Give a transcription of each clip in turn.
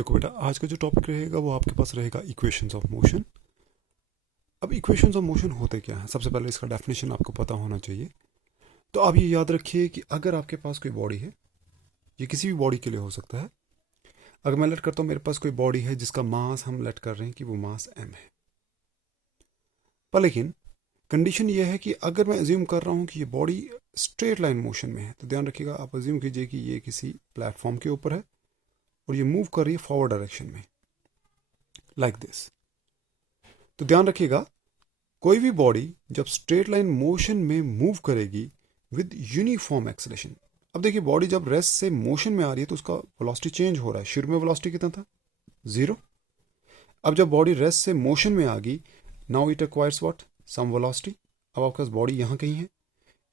देखो बेटा, आज का जो टॉपिक रहेगा वो आपके पास रहेगा इक्वेशंस ऑफ मोशन। अब इक्वेशंस ऑफ मोशन होते क्या हैं? सबसे पहले इसका डेफिनेशन आपको पता होना चाहिए। तो आप ये याद रखिए कि अगर आपके पास कोई बॉडी है, ये किसी भी बॉडी के लिए हो सकता है। अगर मैं लेट करता हूँ मेरे पास कोई बॉडी है जिसका मास हम लेट कर रहे हैं कि वो मास m है, पर लेकिन कंडीशन ये है कि अगर मैं अज्यूम कर रहा हूँ कि ये बॉडी स्ट्रेट लाइन मोशन में है, तो ध्यान रखिएगा, आप अज्यूम कीजिए कि ये किसी प्लेटफॉर्म के ऊपर है और ये मूव कर रही है फॉरवर्ड डायरेक्शन में, लाइक दिस। तो ध्यान रखिएगा, कोई भी बॉडी जब स्ट्रेट लाइन मोशन में मूव करेगी विद यूनिफॉर्म एक्सेलेरेशन। अब देखिए, बॉडी जब रेस्ट से मोशन में आ रही है तो उसका वेलोसिटी चेंज हो रहा है। शुरू में वेलोसिटी कितना था? 0। अब जब बॉडी रेस्ट से मोशन में आ गई, now it acquires what? Some velocity. अब आपके पास बॉडी यहाँ कहीं है,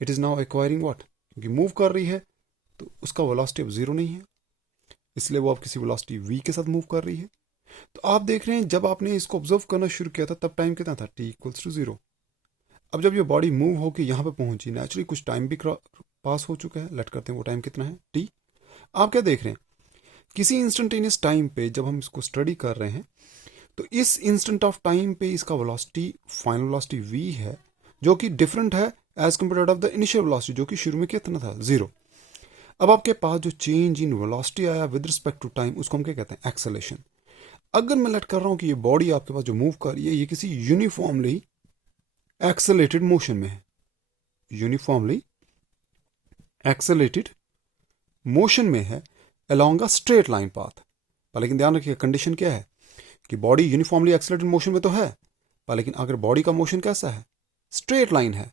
it is now acquiring what? क्योंकि मूव कर रही है तो उसका वेलोसिटी अब 0 नहीं है, इसलिए वो अब किसी वेलोसिटी v के साथ मूव कर रही है। तो आप देख रहे हैं, जब आपने इसको ऑब्जर्व करना शुरू किया था तब टाइम कितना था? t equals to 0। अब जब ये बॉडी मूव होकर यहाँ पे पहुंची, नेचुरली कुछ टाइम भी पास हो चुका है। लेट करते हैं वो टाइम कितना है? t। आप क्या देख रहे हैं, किसी इंस्टेंटेनियस टाइम पे जब हम इसको स्टडी कर रहे हैं तो इस इंस्टेंट ऑफ टाइम पे इसका वेलोसिटी, फाइनल वेलोसिटी v है, जो कि डिफरेंट है as compare of the initial velocity, जो कि शुरू में कितना था? 0। अब आपके पास जो चेंज इन वेलोसिटी आया विद रिस्पेक्ट टू टाइम, उसको हम क्या कहते हैं? एक्सेलेरेशन। अगर मैं लेट कर रहा हूं कि ये बॉडी आपके पास जो मूव कर रही है, ये किसी यूनिफॉर्मली एक्सेलेटेड मोशन में है, यूनिफॉर्मली एक्सेलेटेड मोशन में है along a straight line path. पर लेकिन ध्यान रखिए, कंडीशन क्या है कि बॉडी यूनिफॉर्मली एक्सेलेटेड मोशन में तो है, पर लेकिन अगर बॉडी का मोशन कैसा है? स्ट्रेट लाइन है।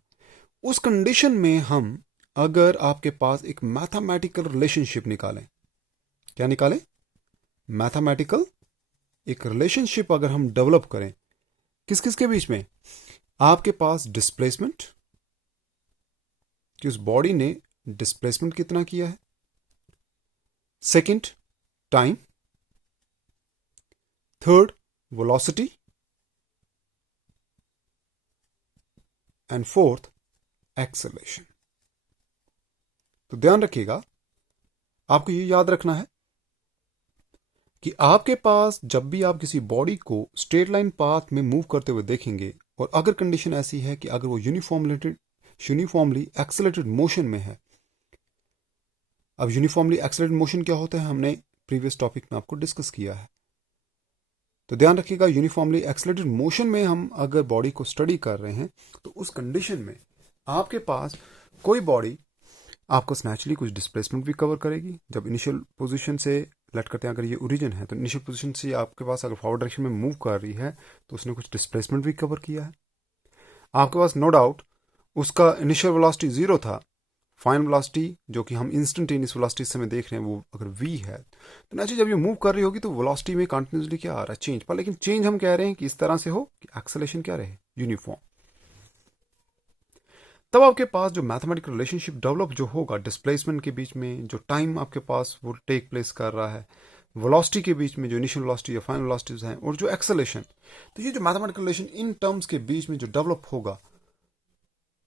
उस कंडीशन में हम अगर आपके पास एक मैथमेटिकल रिलेशनशिप निकालें, क्या निकालें? मैथमेटिकल एक रिलेशनशिप अगर हम डेवलप करें, किस किस के बीच में? आपके पास डिस्प्लेसमेंट, कि उस बॉडी ने डिस्प्लेसमेंट कितना किया है। Second, time. Third, velocity. And fourth, acceleration. तो ध्यान रखिएगा, आपको ये याद रखना है कि आपके पास जब भी आप किसी बॉडी को स्ट्रेट लाइन पाथ में मूव करते हुए देखेंगे, और अगर कंडीशन ऐसी है कि अगर वो यूनिफॉर्मली एक्सेलेटेड मोशन में है। अब यूनिफॉर्मली एक्सेलेटेड मोशन क्या होता है, हमने प्रीवियस टॉपिक में आपको डिस्कस किया है। तो ध्यान रखिएगा, यूनिफॉर्मली एक्सेलेटेड मोशन में हम अगर बॉडी को स्टडी कर रहे हैं तो उस कंडीशन में आपके पास कोई बॉडी आपको नेचुरली कुछ डिस्प्लेसमेंट भी कवर करेगी। जब इनिशियल पोजीशन से लेट करते हैं, अगर ये ओरिजिन है तो इनिशियल पोजीशन से आपके पास अगर फॉरवर्ड डायरेक्शन में मूव कर रही है तो उसने कुछ डिस्प्लेसमेंट भी कवर किया है। आपके पास नो डाउट उसका इनिशियल वेलोसिटी 0 था, फाइनल वेलोसिटी जो कि हम इंस्टेंटेनियस वेलोसिटी से में देख रहे हैं वो अगर v है, तो नेचुरली जब ये मूव कर रही होगी तो वेलोसिटी में कंटिन्यूसली क्या आ रहा है? चेंज। पर लेकिन चेंज हम कह रहे हैं कि इस तरह से हो कि एक्सेलेरेशन क्या रहे? यूनिफॉर्म। तब आपके पास जो मैथमेटिकल रिलेशनशिप डेवलप जो होगा डिस्प्लेसमेंट के बीच में, जो टाइम आपके पास वो टेक प्लेस कर रहा है, वेलोसिटी के बीच में जो इनिशियल वेलोसिटी या फाइनल वेलोसिटीज हैं, और जो एक्सेलरेशन, तो ये जो मैथमेटिकल रिलेशन इन टर्म्स के बीच में जो डेवलप होगा,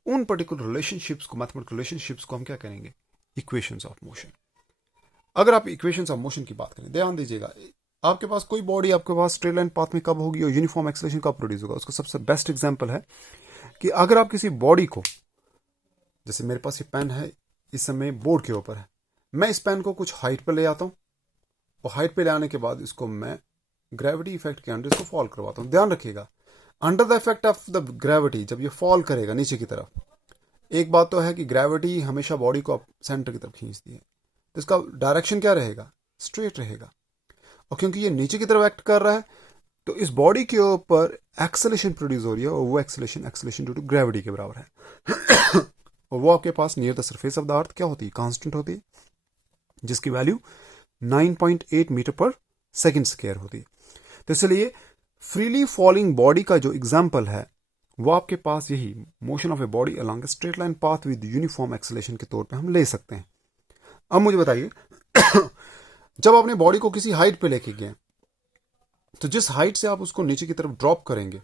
उन पर्टिकुलर रिलेशनशिप्स को, मैथमेटिकल रिलेशनशिप्स को हम क्या करेंगे? Equations of motion. अगर आप इक्वेशंस ऑफ मोशन की बात करें, ध्यान दीजिएगा, आपके पास कोई बॉडी आपके पास स्ट्रेट लाइन पाथ में कब होगी और यूनिफॉर्म एक्सेलरेशन कब प्रोड्यूस होगा? उसका सबसे बेस्ट एग्जांपल है कि अगर आप किसी बॉडी को, जैसे मेरे पास ये पेन है, इस समय बोर्ड के ऊपर है, मैं इस पेन को कुछ हाइट पर ले आता हूं और हाइट पे ले आने के बाद इसको मैं ग्रेविटी इफेक्ट के अंडर इसको फॉल करवाता हूं। ध्यान रखिएगा, under the effect of the gravity जब ये फॉल करेगा नीचे की तरफ, एक बात तो है कि ग्रेविटी हमेशा बॉडी को सेंटर की तरफ खींचती है, तो इसका डायरेक्शन क्या रहेगा? स्ट्रेट रहेगा। और क्योंकि ये नीचे की तरफ एक्ट कर रहा है तो इस बॉडी के ऊपर एक्सेलेरेशन प्रोड्यूस हो रही है, और वो एक्सेलेरेशन ड्यू टू ग्रेविटी के बराबर है। और वो आपके पास near the surface of the earth क्या होती है? कांस्टेंट होती है, जिसकी value 9.8 metre per second square होती है। तो इसलिए फ्रीली फॉलिंग बॉडी का जो एग्जाम्पल है वो आपके पास यही motion of a body along a straight line path with uniform acceleration के तौर पे हम ले सकते हैं। अब मुझे बताइए, जब आपने बॉडी को किसी हाइट पे लेके गए, तो जिस हाइट से आप उसको नीचे की तरफ ड्रॉप करेंगे,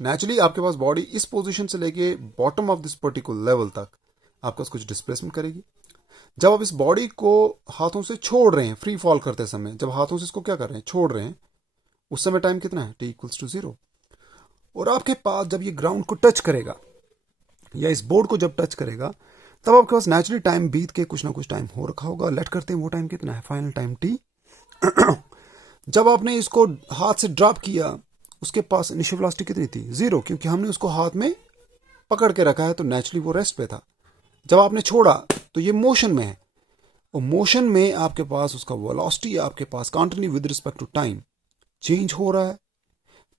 नेचुरली आपके पास बॉडी इस पोजीशन से लेके bottom of this particular level तक आपके पास कुछ डिस्प्लेसमेंट करेगी। जब आप इस बॉडी को हाथों से छोड़ रहे हैं फ्री फॉल करते समय, जब हाथों से इसको क्या कर रहे हैं, छोड़ रहे हैं, उस समय टाइम कितना है, t इक्वल्स टू 0। और आपके पास जब ये ग्राउंड को टच करेगा या इस बोर्ड को जब टच करेगा, तब आपके पास नेचुरली टाइम बीत के कुछ ना कुछ टाइम हो रखा होगा। लेट करते हैं वो टाइम कितना है, फाइनल टाइम t। जब आपने इसको हाथ से ड्रॉप किया, उसके पास इनिशियल वेलोसिटी कितनी थी, 0, क्योंकि हमने उसको हाथ में पकड़ के रखा है, तो नेचुरली वो रेस्ट पे था। जब आपने छोड़ा तो ये मोशन में है, और मोशन में आपके पास उसका वेलोसिटी आपके पास continue with respect to time change हो रहा है।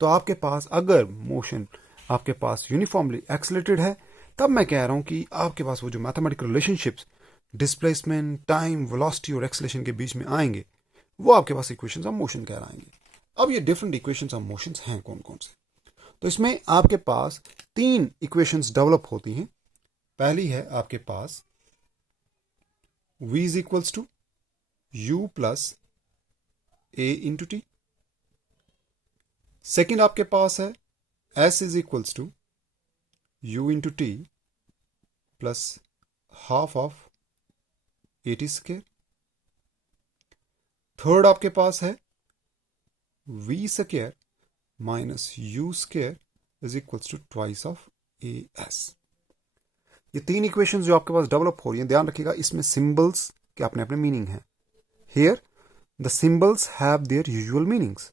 तो आपके पास अगर मोशन आपके पास यूनिफॉर्मली एक्सेलरेटेड है, तब मैं कह रहा हूं कि आपके पास वो जो mathematical relationships displacement, time, velocity और एक्सेलरेशन के बीच में आएंगे, वो आपके पास इक्वेशंस ऑफ मोशन कहलाएंगे। अब ये डिफरेंट इक्वेशंस ऑफ मोशंस हैं कौन कौन से, तो इसमें आपके पास 3 इक्वेशंस डेवलप होती हैं। पहली है आपके पास v is equals to u plus a into t. Second आपके पास है s is equals to u into t plus half of a t square. Third आपके पास है v square minus u square is equals to twice of a s. ये 3 equations जो आपके पास develop हो रही हैं, ध्यान रखिएगा इसमें सिंबल्स के अपने अपने मीनिंग हैं। Here the symbols have their usual meanings.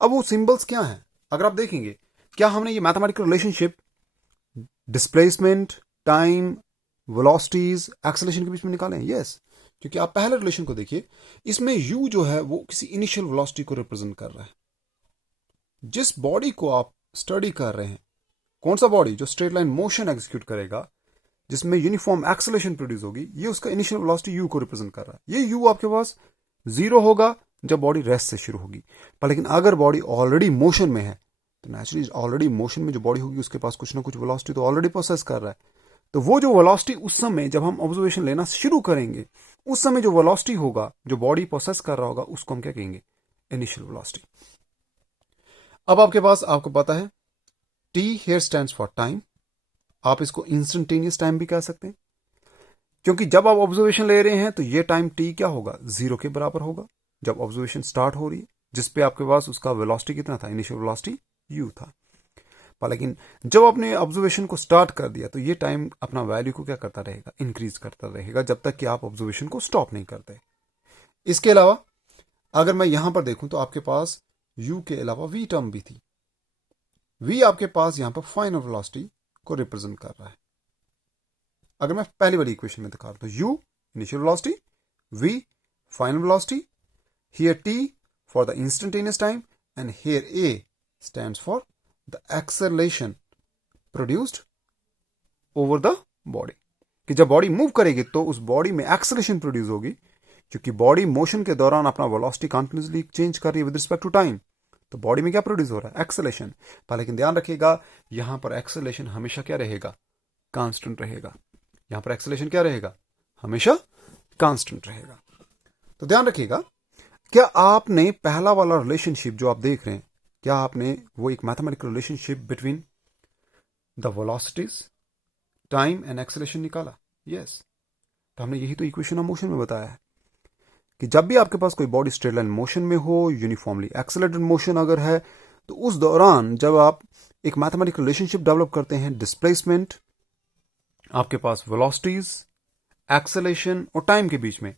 अब वो सिंबल्स क्या हैं, अगर आप देखेंगे, क्या हमने ये mathematical relationship displacement, time, velocities, acceleration के बीच में निकाले हैं? यस, क्योंकि आप पहले रिलेशन को देखिए, इसमें u जो है वो किसी इनिशियल वेलोसिटी को रिप्रेजेंट कर रहा है। जिस बॉडी को आप स्टडी कर रहे हैं, कौन सा बॉडी, जो स्ट्रेट लाइन मोशन एग्जीक्यूट करेगा, जिसमें यूनिफॉर्म एक्सेलरेशन प्रोड्यूस होगी, ये उसका इनिशियल वेलोसिटी u को रिप्रेजेंट कर रहा है। ये u आपके पास 0 होगा जब बॉडी रेस्ट से शुरू होगी। पर लेकिन अगर बॉडी ऑलरेडी मोशन में है, तो नेचुरली ऑलरेडी मोशन में जो बॉडी होगी उसके पास कुछ ना कुछ वेलोसिटी तो ऑलरेडी प्रोसेस कर रहा है। तो वो जो वेलोसिटी उस समय जब हम ऑब्जर्वेशन लेना शुरू करेंगे, उस समय जो वेलोसिटी होगा, जो बॉडी प्रोसेस कर रहा होगा, उसको हम क्या कहेंगे, इनिशियल वेलोसिटी। अब आपके पास, आपको पता है t here stands for time. आप इसको इंस्टेंटेनियस टाइम भी कह सकते हैं, क्योंकि जब आप ऑब्जर्वेशन ले रहे हैं तो ये टाइम t क्या होगा, 0 के बराबर होगा जब ऑब्जर्वेशन स्टार्ट हो रही है, जिसपे आपके पास उसका वेलोसिटी कितना था, इनिशियल वेलोसिटी u था। पर लेकिन जब आपने ऑब्जर्वेशन को स्टार्ट कर दिया, तो ये टाइम अपना वैल्यू को क्या करता रहेगा, इंक्रीज करता रहेगा, जब तक कि आप ऑब्जर्वेशन को स्टॉप नहीं करते। इसके अलावा अगर मैं यहां पर देखूं तो आपके पास u के अलावा v टर्म भी थी। v आपके पास यहां पर फाइनल वेलोसिटी को रिप्रेजेंट कर रहा है। अगर मैं पहली वाली इक्वेशन में दिखा रहा हूं, तो u initial velocity, v final velocity, here t for the instantaneous time, and here a stands for the acceleration produced over the body. कि जब बॉडी मूव करेगी तो उस बॉडी में एक्सेलरेशन प्रोड्यूस होगी, क्योंकि बॉडी मोशन के दौरान अपना वेलोसिटी कंटिन्यूसली चेंज कर रही है विद रिस्पेक्ट टू टाइम, तो बॉडी में क्या प्रोड्यूस हो रहा है, एक्सेलरेशन। पर लेकिन ध्यान रखिएगा, यहां पर एक्सेलरेशन हमेशा क्या रहेगा, कांस्टेंट रहेगा। यहां पर एक्सेलरेशन क्या रहेगा, हमेशा कांस्टेंट रहेगा। तो ध्यान रखिएगा, क्या आपने पहला वाला रिलेशनशिप जो आप देख रहे हैं, क्या आपने वो एक mathematical relationship between the velocities, time and acceleration निकाला? यस। तो हमने यही तो इक्वेशन ऑफ मोशन में बताया है कि जब भी आपके पास कोई बॉडी स्ट्रेट लाइन मोशन में हो, यूनिफॉर्मली एक्सेलरेटेड मोशन अगर है, तो उस दौरान जब आप एक मैथमेटिकल रिलेशनशिप डेवलप करते हैं, डिस्प्लेसमेंट, आपके पास वेलोसिटीज, एक्सेलरेशन और टाइम के बीच में,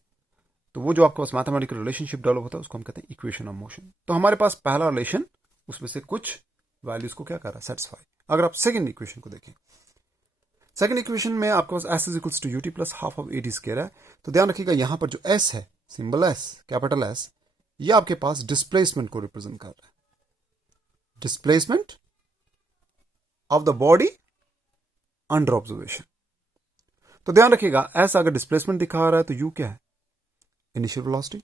तो वो जो आपके पास मैथमेटिकल रिलेशनशिप डेवलप होता है उसको हम कहते हैं इक्वेशन ऑफ मोशन। तो हमारे पास पहला रिलेशन, उसमें से कुछ वैल्यूज को क्या कर रहा है, सेटिस्फाई। अगर आप सेकंड इक्वेशन को देखें, सेकंड इक्वेशन में आपके पास s is equals to ut plus half of at square है। तो ध्यान रखिएगा, यहां पर जो s है, सिंबल s, कैपिटल S, ये आपके पास डिस्प्लेसमेंट को रिप्रेजेंट कर रहा है, displacement of the body under observation. तो ध्यान रखिएगा, s अगर डिस्प्लेसमेंट दिखा रहा है तो u क्या है, इनिशियल वेलोसिटी,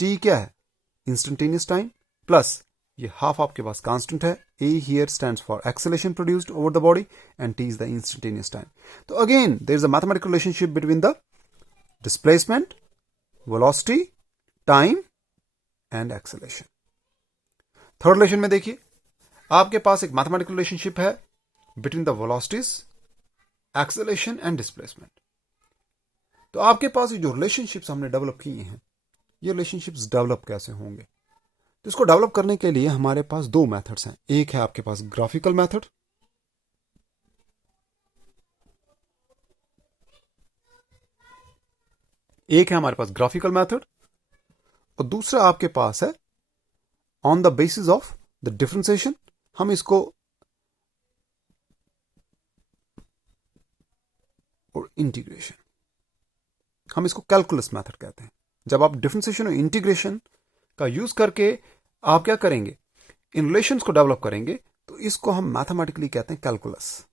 t क्या है, इंस्टेंटेनियस टाइम, प्लस ये हाफ आपके पास कांस्टेंट है, a here stands for acceleration produced over the body and t is the instantaneous time. So again there is a mathematical relationship between the displacement, velocity, time and acceleration. Third relation में देखिए, आपके पास एक mathematical relationship है between the velocities, acceleration and displacement. तो आपके पास ये जो relationships हमने डेवलप किए हैं, ये रिलेशनशिप्स डेवलप कैसे होंगे? तो इसको डेवलप करने के लिए हमारे पास दो मेथड्स हैं। एक है आपके पास ग्राफिकल मेथड, एक है हमारे पास ग्राफिकल मेथड, और दूसरा आपके पास है on the basis of the differentiation. हम इसको और इंटीग्रेशन, हम इसको कैलकुलस मेथड कहते हैं। जब आप डिफरेंशिएशन और इंटीग्रेशन का यूज करके आप क्या करेंगे, इन रिलेशंस को डेवलप करेंगे, तो इसको हम मैथमेटिकली कहते हैं कैलकुलस।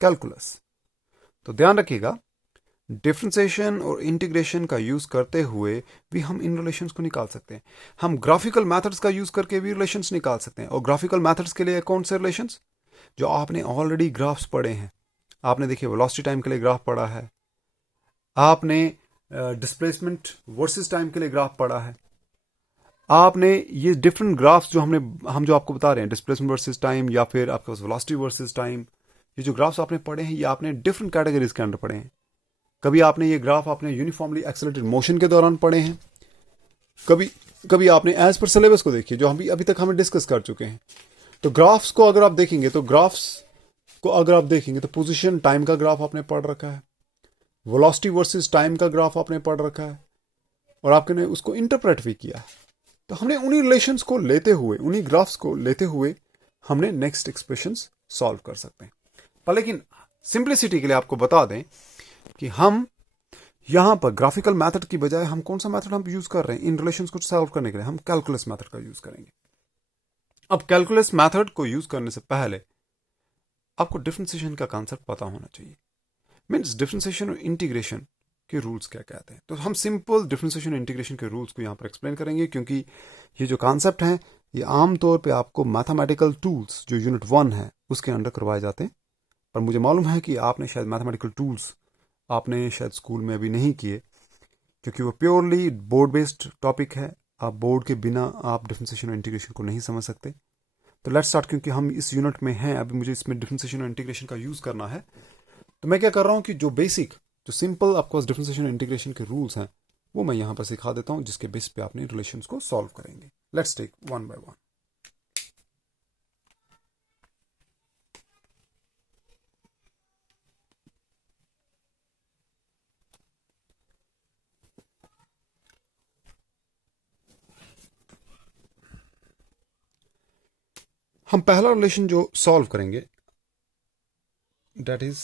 कैलकुलस। तो ध्यान रखिएगा, डिफरेंशिएशन और इंटीग्रेशन का यूज करते हुए भी हम इन रिलेशंस को निकाल सकते हैं। हम ग्राफिकल मेथड्स का यूज करके भी रिलेशंस निकाल सकते हैं। और ग्राफिकल मेथड्स के लिए कौन से रिलेशंस? जो आपने ऑलरेडी ग्राफ्स पढ़े हैं। आपने देखिए वेलोसिटी टाइम के लिए ग्राफ पढ़ा है, आपने डिस्प्लेसमेंट वर्सेस टाइम के लिए ग्राफ पढ़ा है, आपने ये डिफरेंट ग्राफ्स जो हम जो आपको बता रहे हैं, डिस्प्लेसमेंट वर्सेस टाइम या फिर आपके पास वेलोसिटी वर्सेस टाइम, ये जो ग्राफ्स आपने पढ़े हैं, ये आपने डिफरेंट कैटेगरीज के अंदर पढ़े हैं। कभी आपने ये ग्राफ आपने यूनिफॉर्मली एक्सेलरेटेड मोशन के दौरान पढ़े हैं, कभी आपने एज पर सिलेबस को देखिए जो हम अभी तक हमें डिस्कस कर चुके हैं। तो ग्राफ्स को अगर आप देखेंगे तो पोजीशन टाइम का ग्राफ आपने पढ़ रखा है, वेलोसिटी वर्सेस टाइम का ग्राफ आपने पढ़ रखा है, और आपने उसको इंटरप्रेट भी किया है। तो हमने उन्हीं रिलेशंस को लेते हुए, उन्हीं ग्राफ्स को लेते हुए हमने नेक्स्ट एक्सप्रेशंस सॉल्व कर सकते हैं। पर लेकिन सिंप्लिसिटी के लिए आपको बता दें कि हम यहां पर ग्राफिकल मेथड की बजाय हम कौन सा मेथड हम यूज कर रहे हैं इन रिलेशंस को सॉल्व करने के लिए? हम कैलकुलस मेथड का यूज करेंगे। अब कैलकुलस मेथड को यूज करने से पहले आपको डिफरेंशिएशन का कॉन्सेप्ट पता होना चाहिए। मीन्स डिफरेंशिएशन और इंटीग्रेशन के रूल्स क्या कहते हैं। तो हम सिंपल डिफरेंशिएशन और इंटीग्रेशन के रूल्स को यहां पर एक्सप्लेन करेंगे, क्योंकि ये जो कॉन्सेप्ट हैं ये आमतौर पे आपको मैथमेटिकल टूल्स जो यूनिट 1 है उसके अंडर करवाए जाते हैं। पर मुझे मालूम है कि आपने शायद मैथमेटिकल टूल्स आपने शायद स्कूल में अभी नहीं किए, क्योंकि वो प्योरली बोर्ड बेस्ड टॉपिक है। आप बोर्ड के बिना आप डिफरेंशिएशन और इंटीग्रेशन को नहीं समझ सकते। तो लेट्स स्टार्ट, क्योंकि हम इस यूनिट में हैं, अभी मुझे इसमें डिफरेंशिएशन और इंटीग्रेशन का यूज करना है। तो मैं क्या कर रहा हूं कि जो बेसिक, जो सिंपल आपको डिफरेंशिएशन और इंटीग्रेशन के रूल्स हैं वो मैं यहां पर सिखा देता हूं, जिसके बेस पे आपने रिलेशंस को सॉल्व करेंगे। Let's take one by one. हम पहला रिलेशन जो सॉल्व करेंगे that is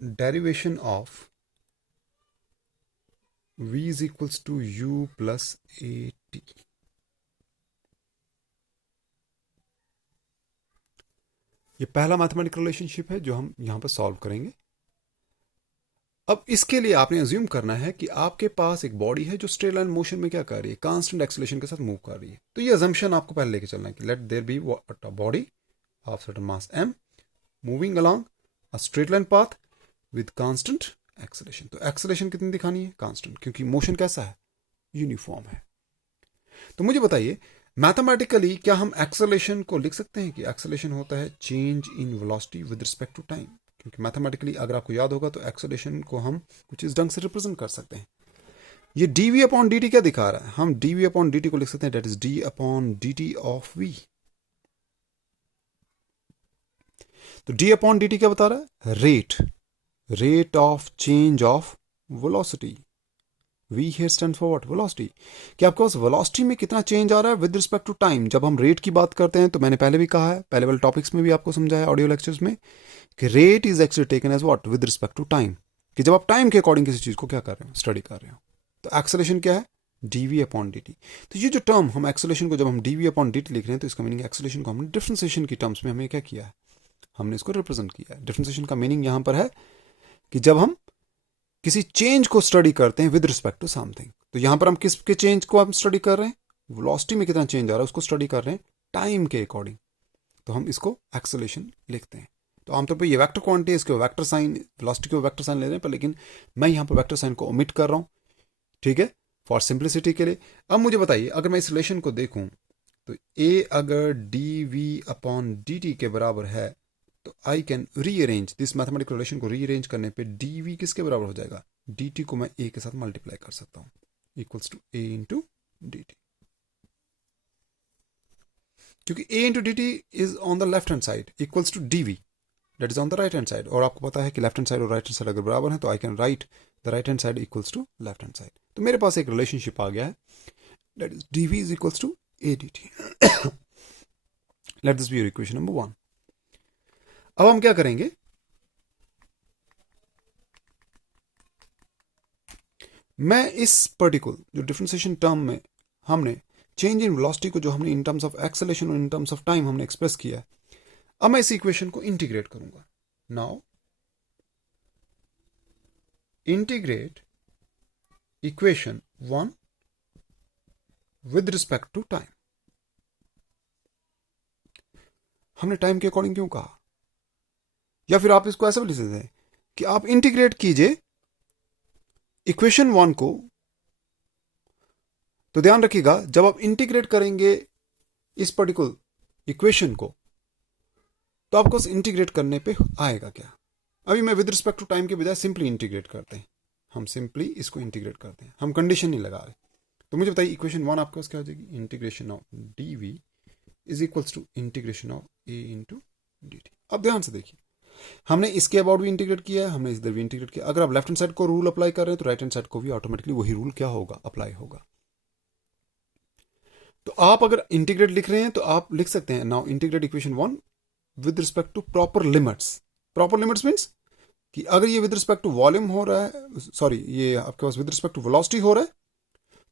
derivation of v is equals to u plus at। ये पहला मैथमेटिकल रिलेशनशिप है जो हम यहां पर सॉल्व करेंगे। अब इसके लिए आपने अज्यूम करना है कि आपके पास एक बॉडी है जो स्ट्रेट लाइन मोशन में क्या कर रही है, कांस्टेंट एक्सेलरेशन के साथ मूव कर रही है। तो ये अजम्पशन आपको पहले लेके चलना है कि let there be a body of certain mass m moving along a straight line path with constant acceleration. तो एक्सेलरेशन कितनी दिखानी है? कांस्टेंट, क्योंकि मोशन कैसा है? यूनिफॉर्म है। तो मुझे बताइए मैथमेटिकली क्या हम एक्सेलरेशन को लिख सकते हैं कि एक्सेलरेशन होता है change in velocity with respect to time? क्योंकि मैथमेटिकली अगर आपको याद होगा तो एक्सेलरेशन को हम कुछ इस ढंग से रिप्रेजेंट कर सकते हैं। ये dv अपॉन dt क्या दिखा रहा है? हम dv अपॉन dt को लिख सकते हैं that is d upon dt of v। तो d अपॉन dt क्या बता रहा है? Rate of change of velocity. v here stands for what? Velocity. कि आपके पास वेलोसिटी में कितना चेंज आ रहा है विद रिस्पेक्ट टू टाइम। जब हम रेट की बात करते हैं तो मैंने पहले भी कहा है, पहले वाले टॉपिक्स में भी आपको समझाया ऑडियो लेक्चर्स में, कि rate is actually taken as what? With respect to time. कि जब आप टाइम के अकॉर्डिंग किसी चीज को क्या कर रहे हो? स्टडी कर रहे हो। तो एक्सेलरेशन क्या है? dv upon dt। तो ये जो टर्म हम एक्सेलरेशन को जब हम dv अपॉन dt लिख रहे हैं तो इसका मीनिंग एक्सेलरेशन को हमने डिफरेंशिएशन की टर्म्स में हमें क्या किया है? हमने इसको रिप्रेजेंट किया है। डिफरेंशिएशन का मीनिंग यहां पर है कि जब हम किसी चेंज को स्टडी करते हैं विद रिस्पेक्ट टू समथिंग। तो यहां पर हम किसके चेंज को हम स्टडी कर रहे हैं? वेलोसिटी में कितना चेंज आ रहा है उसको स्टडी कर रहे हैं टाइम के अकॉर्डिंग। तो हम इसको एक्सेलरेशन लिखते हैं। तो आमतौर पर ये वेक्टर क्वांटिटी है, इसके वेक्टर साइन, वेलोसिटी को वेक्टर साइन ले रहे हैं, पर लेकिन मैं यहां पर वेक्टर साइन को ओमिट कर रहा हूं, ठीक है, फॉर सिंप्लिसिटी के लिए। अब मुझे बताइए अगर मैं इस रिलेशन को देखूं तो a अगर dv अपॉन dt के बराबर है तो I can rearrange this mathematical relation को रीअरेंज करने पे dv किसके बराबर हो जाएगा, dt को मैं a के साथ मल्टीप्लाई कर सकता हूं, equals to a into dt, क्योंकि a into dt is on the left hand side equals to dv that is on the right hand side, और आपको पता है कि लेफ्ट हैंड साइड और राइट हैंड साइड अगर बराबर है तो I can write the right hand side equals to left hand side. तो मेरे पास एक रिलेशनशिप आ गया है, that is dv is equals to a dt। Let this be your equation number 1। अब हम क्या करेंगे, मैं इस पर्टिकुलर जो डिफरेंशिएशन टर्म में हमने चेंज इन वेलोसिटी को जो हमने इन टर्म्स ऑफ एक्सेलरेशन और इन टर्म्स ऑफ टाइम हमने एक्सप्रेस किया है, अब मैं इस इक्वेशन को इंटीग्रेट करूंगा। Now integrate equation 1 with respect to time. हमने टाइम के अकॉर्डिंग क्यों कहा, या फिर आप इसको ऐसा भी लिख सकते हैं कि आप इंटीग्रेट कीजिए इक्वेशन 1 को। तो ध्यान रखिएगा, जब आप इंटीग्रेट करेंगे इस पर्टिकुलर इक्वेशन को तो आपको इंटीग्रेट करने पे आएगा क्या। अभी मैं विद रिस्पेक्ट टू टाइम के बजाय सिंपली इंटीग्रेट करते हैं, हम सिंपली इसको इंटीग्रेट करते हैं, हम कंडीशन नहीं लगा रहे। तो मुझे बताइए इक्वेशन 1 आपके पास क्या हो जाएगी, integration of dv is equals to integration of a into dt। अब ध्यान से देखिए, हमने इसके अबाउट भी इंटीग्रेट किया है, हमने इधर भी इंटीग्रेट किया। अगर आप लेफ्ट हैंड साइड को रूल अप्लाई कर रहे हैं तो राइट हैंड साइड को भी ऑटोमेटिकली वही रूल क्या होगा, अप्लाई होगा। तो आप अगर इंटीग्रेट लिख रहे हैं तो आप लिख सकते हैं now integrate equation 1 with respect to proper limits. Proper limits means कि अगर ये विद रिस्पेक्ट टू वॉल्यूम हो रहा है, सॉरी ये आपके पास विद रिस्पेक्ट टू वेलोसिटी हो रहा है,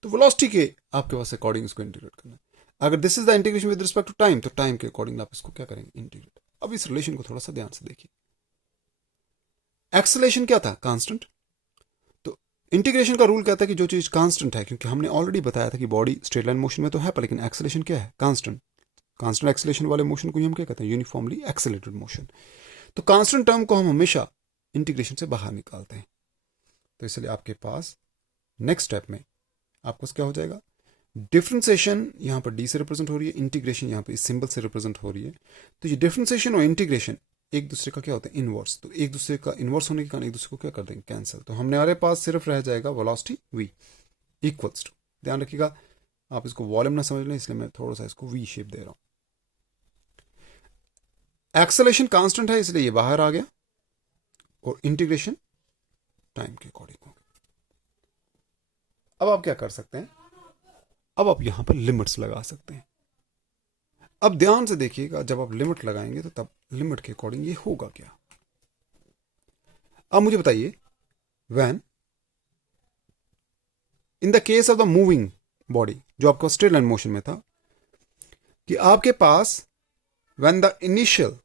तो वेलोसिटी के आपके पास अकॉर्डिंग इसको इंटीग्रेट करना है। अगर this is the integration with respect to time, तो टाइम के अकॉर्डिंग आप इसको क्या करेंगे, इंटीग्रेट। अब इस रिलेशन को थोड़ा सा ध्यान से देखिए, एक्सेलरेशन क्या था, कांस्टेंट। तो इंटीग्रेशन का रूल कहता है कि जो चीज कांस्टेंट है, क्योंकि हमने ऑलरेडी बताया था कि बॉडी स्ट्रेट लाइन मोशन में तो है पर लेकिन एक्सेलरेशन क्या है, कांस्टेंट। कांस्टेंट एक्सेलरेशन वाले मोशन को ही हम क्या कहते हैं, यूनिफॉर्मली एक्सेलरेटेड मोशन। तो कांस्टेंट टर्म को हम हमेशा इंटीग्रेशन से बाहर निकालते हैं। तो इसलिए आपके पास नेक्स्ट स्टेप में आपको क्या हो जाएगा, डिफरेंशिएशन यहां पर डी से रिप्रेजेंट हो रही है, इंटीग्रेशन यहां पर इस सिंबल से रिप्रेजेंट हो रही है। तो ये डिफरेंशिएशन और इंटीग्रेशन एक दूसरे का क्या होता है, इनवर्स। तो एक दूसरे का इनवर्स होने के कारण एक दूसरे को क्या कर देंगे, कैंसिल। तो हमारे पास सिर्फ रह जाएगा वेलोसिटी v इक्वल्स टू, ध्यान रखिएगा आप इसको वॉल्यूम ना समझ लें, इसलिए मैं थोड़ा सा इसको v शेप दे रहा हूं। एक्सेलरेशन कांस्टेंट है इसलिए ये बाहर आ गया, और इंटीग्रेशन टाइम के अकॉर्डिंग होगा। अब आप क्या कर सकते हैं, अब आप यहां पर लिमिट्स लगा सकते हैं। अब ध्यान से देखिएगा, जब आप लिमिट लगाएंगे तो तब लिमिट के अकॉर्डिंग ये होगा क्या। अब मुझे बताइए, when in the case of the moving body, जो आपका स्ट्रेट लाइन मोशन में था, कि आपके पास when the initial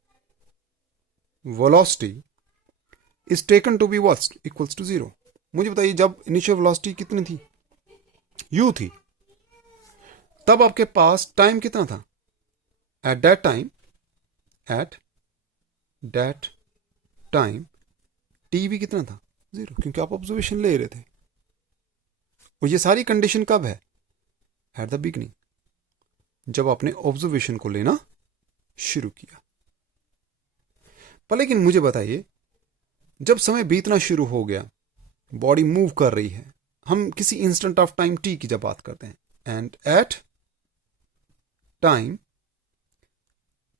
velocity is taken to be what equals to 0। मुझे बताइए जब इनिशियल वेलोसिटी कितनी थी, u थी, तब आपके पास टाइम कितना था, एट दैट टाइम टी भी कितना था, 0, क्योंकि आप ऑब्जर्वेशन ले रहे थे। और ये सारी कंडीशन कब है, एट द बिगनिंग, जब आपने ऑब्जर्वेशन को लेना शुरू किया। पर लेकिन मुझे बताइए, जब समय बीतना शुरू हो गया, बॉडी मूव कर रही है, हम किसी इंस्टेंट ऑफ टाइम टी की जब बात करते हैं, and at time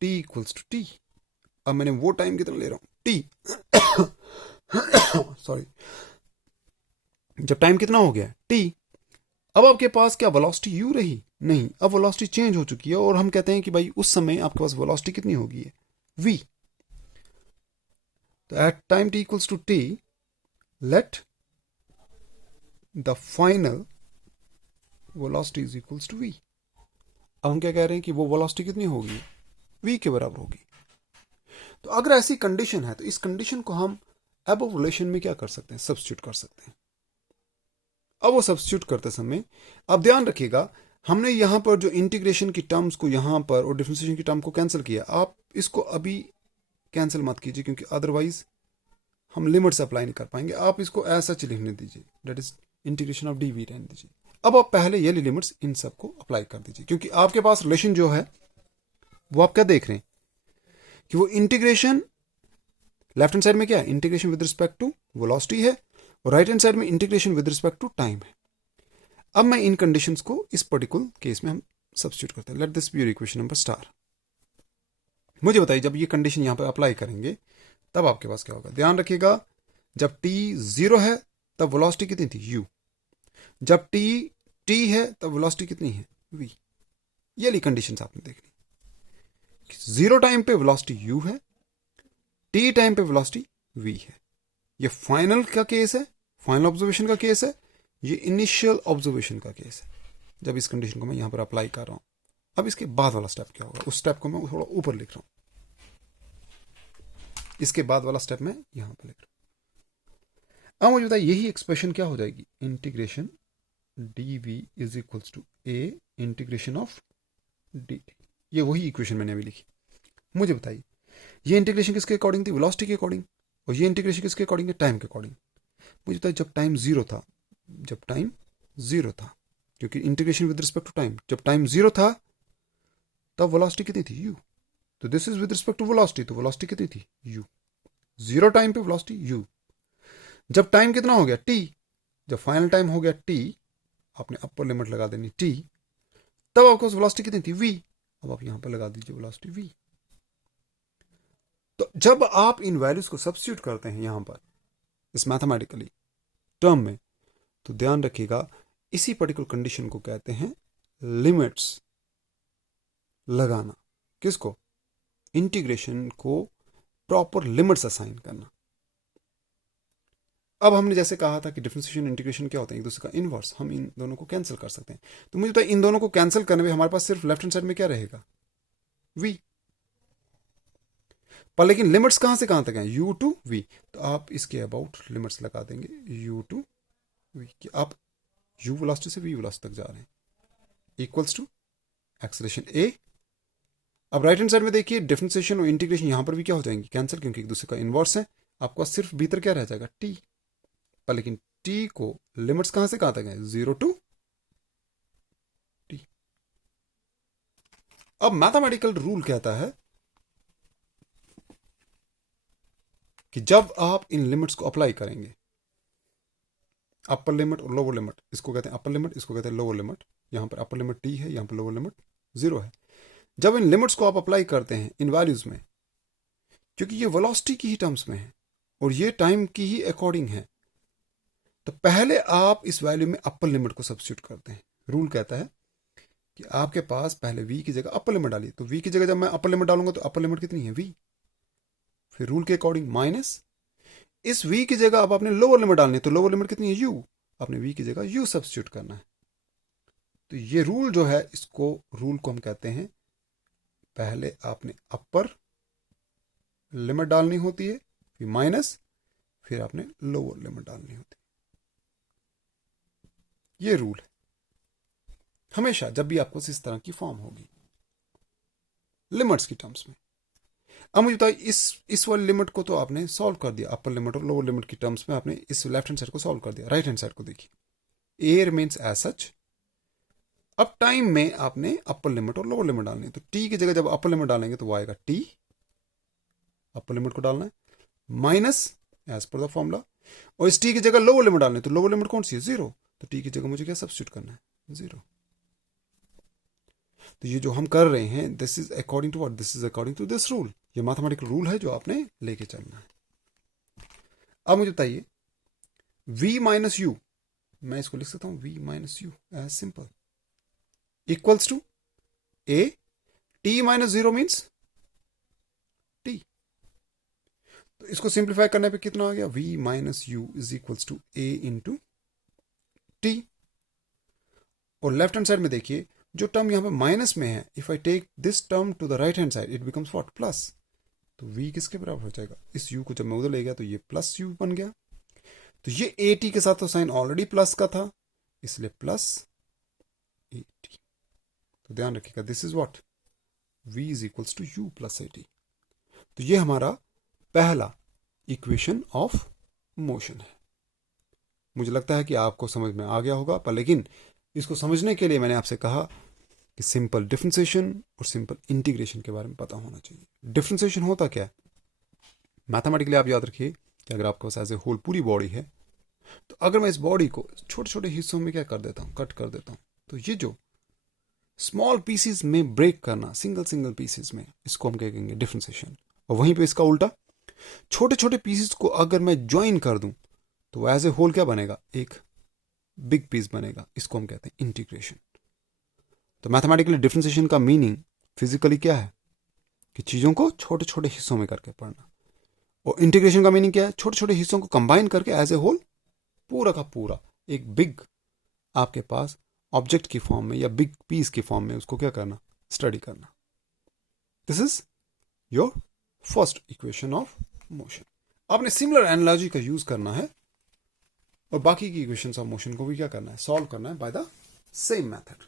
t equals to t. अब मैंने वो टाइम कितना ले रहा हूं, टी सॉरी, जब टाइम कितना हो गया, टी। अब आपके पास क्या वेलोसिटी यू रही, नहीं, अब वेलोसिटी चेंज हो चुकी है, और हम कहते हैं कि भाई उस समय आपके पास वेलोसिटी कितनी होगी है, v। तो at time t equals to t, let the final velocity is equals to v। अब हम क्या कह रहे हैं कि वो वेलोसिटी कितनी होगी, v के बराबर होगी। तो अगर ऐसी कंडीशन है तो इस कंडीशन को हम अबव रिलेशन में क्या कर सकते हैं, सब्स्टिट्यूट कर सकते हैं। अब वो सब्स्टिट्यूट करते समय अब ध्यान रखिएगा, हमने यहां पर जो इंटीग्रेशन की टर्म्स को यहां पर और डिफरेंशिएशन की टर्म को कैंसिल किया। आप इसको अभी कैंसिल मत कीजिए, क्योंकि अदरवाइज हम लिमिट्स अप्लाई नहीं कर पाएंगे। आप इसको ऐसा लिखने दीजिए, that is integration of D रहने दीजिए। अब आप पहले ये लिमिट्स इन सबको अप्लाई कर दीजिए, क्योंकि आपके पास रिलेशन जो है वो आप क्या देख रहे हैं कि वो इंटीग्रेशन लेफ्ट हैंड साइड में क्या है, integration with respect to velocity है, और राइट हैंड साइड में integration with respect to time है। अब मैं इन कंडीशंस को इस पर्टिकुलर केस में हम सब्स्टिट्यूट करते हैं। Late this be your equation number star. मुझे बताइए जब ये कंडीशन यहां पर अप्लाई करेंगे तब आपके पास क्या होगा। ध्यान रखिएगा, जब t 0 है तब वेलोसिटी कितनी थी, u। जब t है तब वेलोसिटी कितनी है, v। ये वाली कंडीशंस आपने देखनी। 0 टाइम पे वेलोसिटी u है, t टाइम पे वेलोसिटी v है। ये फाइनल का केस है, फाइनल ऑब्जर्वेशन का केस है, ये इनिशियल ऑब्जर्वेशन का केस है। जब इस कंडीशन को मैं यहां पर अप्लाई कर रहा हूं, अब इसके बाद वाला स्टेप क्या होगा, उस स्टेप को मैं थोड़ा ऊपर लिख रहा हूं। इसके बाद वाला स्टेप मैं यहां पर लिख रहा हूं। अब मुझे बताइए यही एक्सप्रेशन क्या हो जाएगी, integration dv is equals to a integration of dt। ये वही इक्वेशन मैंने अभी लिखी। मुझे बताइए ये इंटीग्रेशन किसके अकॉर्डिंग थी, वेलोसिटी के अकॉर्डिंग, और ये इंटीग्रेशन किसके अकॉर्डिंग है, टाइम के अकॉर्डिंग। मुझे बताइए जब टाइम जीरो था, जब टाइम जीरो था, क्योंकि integration with respect to time, जब टाइम जीरो था तब वेलोसिटी कितनी थी, u। तो this is with respect to velocity, तो वेलोसिटी कितनी थी, u। जीरो टाइम पे वेलोसिटी u। जब टाइम कितना हो गया, t, जब फाइनल टाइम हो गया t, आपने अपर लिमिट लगा देनी t, तब आपके पास वेलोसिटी कितनी थी, v। अब आप यहां पर लगा दीजिए वेलोसिटी v। तो जब आप इन वैल्यूज को सब्स्टिट्यूट करते हैं यहां पर इस मैथमेटिकली टर्म में, तो ध्यान रखिएगा इसी पर्टिकुलर कंडीशन को कहते हैं लिमिट्स लगाना। किसको, इंटीग्रेशन को प्रॉपर लिमिट्स असाइन करना। अब हमने जैसे कहा था कि डिफरेंशिएशन इंटीग्रेशन क्या होता है, एक दूसरे का इनवर्स, हम इन दोनों को कैंसिल कर सकते हैं। तो मुझे तो इन दोनों को कैंसिल करने में हमारे पास सिर्फ लेफ्ट हैंड साइड में क्या रहेगा, v। पर लेकिन लिमिट्स कहां से कहां तक हैं, u टू v। तो आप इसके अबाउट लिमिट्स लगा देंगे u टू v, कि आप u वेलोसिटी से v वेलोसिटी तक जा रहे हैं, इक्वल्स टू एक्सेलरेशन a। अब राइट हैंड साइड में देखिए डिफरेंशिएशन और इंटीग्रेशन यहां पर भी क्या हो जाएंगे, कैंसिल, क्योंकि एक दूसरे का इनवर्स है। आपको सिर्फ भीतर क्या रह जाएगा, t। पर लेकिन t को लिमिट्स कहां से कहां तक है, 0 टू t। अब मैथमेटिकल रूल कहता है कि जब आप इन लिमिट्स को अप्लाई करेंगे, अपर लिमिट और लोअर लिमिट, इसको कहते हैं अपर लिमिट, इसको कहते हैं लोअर लिमिट। यहां पर अपर लिमिट t है, यहां पर लोअर लिमिट 0 है। जब इन लिमिट्स को आप अप्लाई करते हैं इन वैल्यूज में, क्योंकि ये वेलोसिटी की ही टर्म्स में है और ये टाइम की ही अकॉर्डिंग है, तो पहले आप इस वैल्यू में अपर लिमिट को सब्स्टिट्यूट करते हैं। रूल कहता है कि आपके पास पहले v की जगह अपर लिमिट डालिए। तो v की जगह जब मैं अपर लिमिट डालूंगा तो अपर लिमिट कितनी है, v। फिर रूल के अकॉर्डिंग माइनस इस v की जगह अब आपने लोअर लिमिट डालनी है, तो लोअर लिमिट कितनी है, u। आपने v की जगह u सब्स्टिट्यूट करना है। तो ये रूल जो है, इसको रूल को हम कहते हैं, पहले आपने अपर लिमिट डालनी होती है, फिर माइनस, फिर आपने लोअर लिमिट डालनी होती है। ये रूल है हमेशा जब भी आपको इस तरह की फॉर्म होगी लिमिट्स की टर्म्स में। अब मुझे बताइए इस वाली लिमिट को तो आपने सॉल्व कर दिया, अपर लिमिट और लोअर लिमिट की टर्म्स में आपने इस लेफ्ट हैंड साइड को सॉल्व कर दिया। राइट हैंड साइड को देखिए, ए रिमेन्स एज सच। अब टाइम में आपने अपर लिमिट और लोअर लिमिट डालनी है, तो टी की जगह जब अपर लिमिट डालेंगे तो वो आएगा टी, अपर लिमिट को डालना है, minus as per the formula, और इस टी की जगह लोअर लिमिट डालनी है, तो लोअर लिमिट कौन सी है, 0। तो टी की जगह मुझे क्या सब्स्टिट्यूट करना है, 0। तो ये जो हम कर रहे हैं, this is according to what, this is according to this rule. ये मैथमेटिकल रूल है जो आपने लेके चलना है। अब मुझे बताइए v माइनस यू, मैं इसको लिख सकता हूं v minus u as simple, equals to a, t minus 0 means t। तो इसको सिंप्लीफाई करने पे कितना आ गया, v minus u is equals to a into t। और लेफ्ट हैंड साइड में देखिए जो टर्म यहां पे माइनस में है, if I take this term to the right hand side it becomes what, plus. तो v किसके बराबर हो जाएगा, इस u को जब मैं उधर ले गया तो ये प्लस u बन गया। तो ये at के साथ तो साइन ऑलरेडी प्लस का था, इसलिए प्लस at। तो ध्यान रखिएगा this is what, v is equals to u plus at। तो ये हमारा पहला इक्वेशन ऑफ मोशन है। मुझे लगता है कि आपको समझ में आ गया होगा, पर लेकिन इसको समझने के लिए मैंने आपसे कहा कि सिंपल डिफरेंशिएशन और सिंपल इंटीग्रेशन के बारे में पता होना चाहिए। डिफरेंशिएशन होता क्या है, मैथमेटिकली आप याद रखिए कि अगर आपके पास एज ए होल पूरी बॉडी है, तो अगर मैं इस बॉडी को छोटे छोटे हिस्सों में क्या कर देता हूँ, कट कर देता हूँ, तो ये जो स्मॉल पीसेस में ब्रेक करना, सिंगल सिंगल पीसेस में, इसको हम क्या कहेंगे, डिफरेंशिएशन। और वहीं पे इसका उल्टा, छोटे छोटे पीसेस को अगर मैं ज्वाइन कर दूं तो एज ए होल क्या बनेगा, एक बिग पीस बनेगा, इसको हम कहते हैं इंटीग्रेशन। तो मैथमेटिकली डिफरेंशिएशन का मीनिंग फिजिकली क्या है कि चीजों को छोटे छोटे हिस्सों में करके पढ़ना, और इंटीग्रेशन का मीनिंग क्या है, छोटे छोटे हिस्सों को कंबाइन करके एज ए होल पूरा का पूरा एक बिग आपके पास ऑब्जेक्ट की फॉर्म में या बिग पीस की फॉर्म में उसको क्या करना, स्टडी करना। This is your first equation of motion. आपने सिमिलर एनालॉजी का यूज करना है और बाकी की इक्वेशंस ऑफ मोशन को भी क्या करना है, सॉल्व करना है बाय द सेम मेथड।